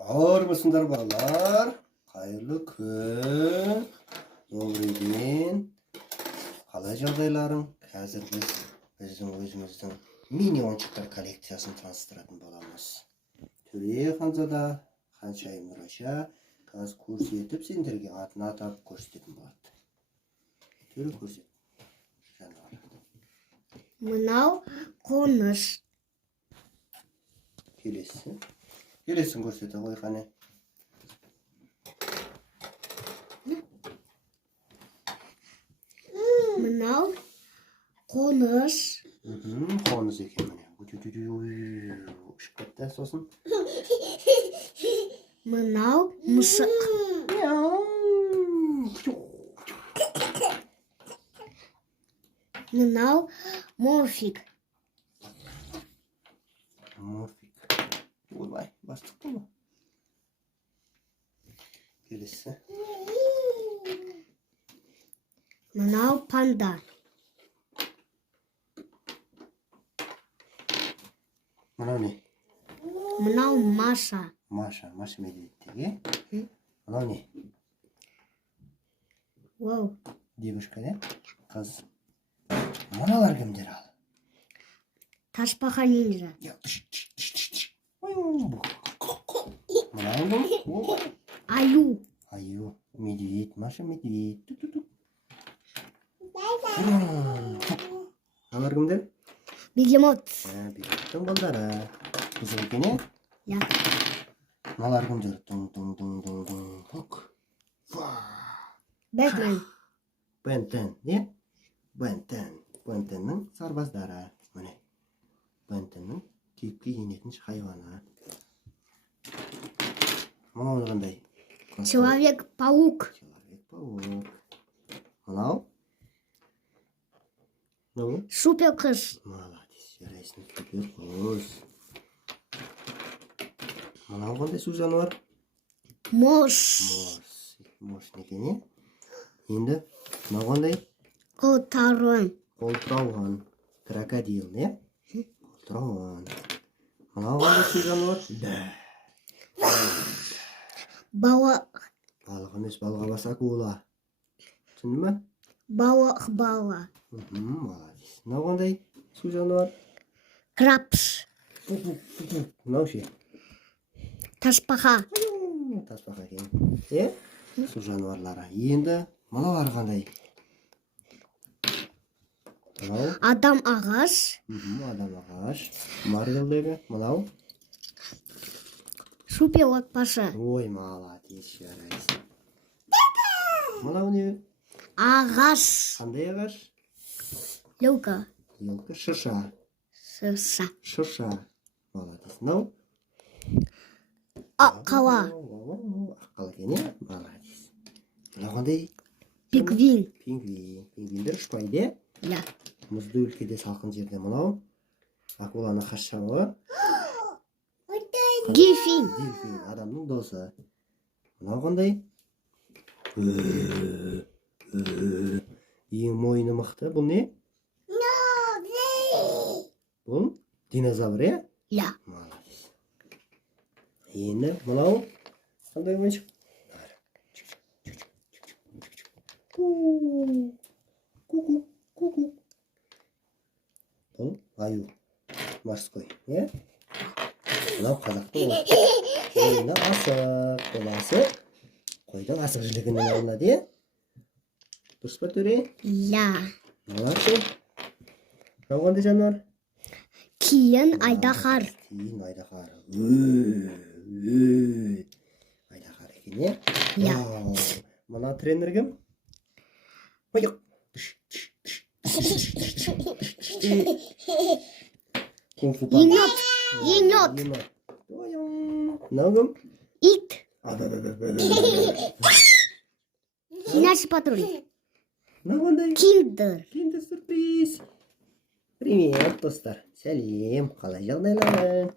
Армысыңдар балалар? Қайырлы күн. Добрый день. Қалай жағдайларың? Қазір біздің өзіміздің мини ойыншықтар коллекциясын таныстыратын боламыз. Төре Ханзада, Ханшайым Нұраша қазір көрсетіп, сендерге атын атап көрсететін болады. Төре көрсет. Мынау қоныш. Келесін көрсете ғой қане. Мынау қоныш. Қоныс екен міне. Ұшып кетті сосын. Мынау мысық. Мынау морфик. Ойбай, бастық болу. Келесі. Мынау панда. Мынау не? Мынау Маша. Маша медведь. Мынау не? Вау. Девушка, не? Қыз. Мыналар кімдер ал? Ташбақа нинджа. Мынау Аю. Аю, медведь, Маша медведь. Алар кімдер? Бегемот. Бегемоттың балдары. Қызыл екен, е? Я. Мыналар кімдер? Бэтмен. Бентен, не? Бентеннің сарбаздары. Міне. Бентеннің киікке енетін хайваны. Мынау қандай? Человек-паук. Человек-паук. Мынау? Ну? Супер қыз. Молодец, жарайсың, супер қыз. Мынау қандай су жануар? Мош. Мош некен, е? Енді мынау қандай? Қолтырауын. Крокодил, не? Қолтырауын. Мынау қандай су жануар? Балық. Балық емес, балғабас акула. Түсіндің ме? Балық. Молодец. Мынау қандай су жануар? Крабс. Мынау ше? Ташбақа. Тасбақа екен. Е? Су жануарлары. Енді мыналар қандай? Мынау? Адам ағаш. Адам ағаш. Марвелдегі. Мынау? Супер отбасы. Ой, молодец, жарайсың. Мынау не? Ағаш. Қандай ағаш? Елка. Елка. Шырша. Шырша. Молодец. Мынау? Аққала. Аққала екен, е? Молодец. Мынау қандай? Пингвин. Пингвиндер ұшпайды. Я. Мұзды өлкеде салқын жерде мынау. Акуланы хашшауы. Дельфин. Адамның досы. Мынау қандай? Ең мойыны мықты. Бұл не? Бұл динозавр, е? Я. Молодец. Енді мынау қандай ойыншық? Бұл аю. Морской, е? Мынау қазақтың ойыны асық. Бұл асық. Қойдың асық жілігінен алынады, е? Дұрыс па, төре? Я. Молодец. Мынау қандай жануар? Киін айдаһар. Айдаһар екен, е? Я. Мына тренер кім? Ойық. Енот. Мынау кім? Ит. Щенячий патруль. Мынау қандай? Киндер. Киндер сюрприз. Привет, достар. Сәлем. Қалай жағдайларың?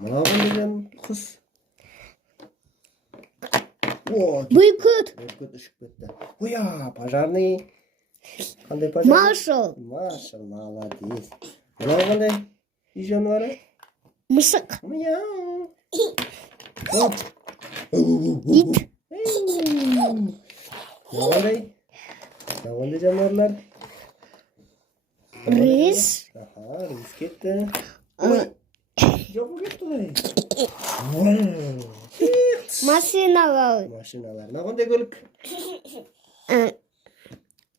Мынау қандай құс? Бүркіт. Бүркіт ұшып кетті. Оя, пожарный. Қандай пожарный? Маршал. Маршал, молодец. Мынау қандай үй жануары? Мысық. Мяу. Оп. Ит. Мынандай жануарлар. Рис. Аха, рис кетті. Ой, жоқ кетті ғой. Машина. Машиналар. Мынандай көлік.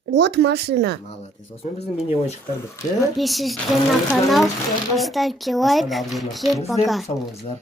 Вот машина. Молодец. Осымен біздің мини ойыншықтар бітті. Подписывайтесь на канал, поставьте лайк. Всем пока. Сау болыңыздар.